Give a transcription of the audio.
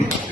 Thank mm -hmm. you.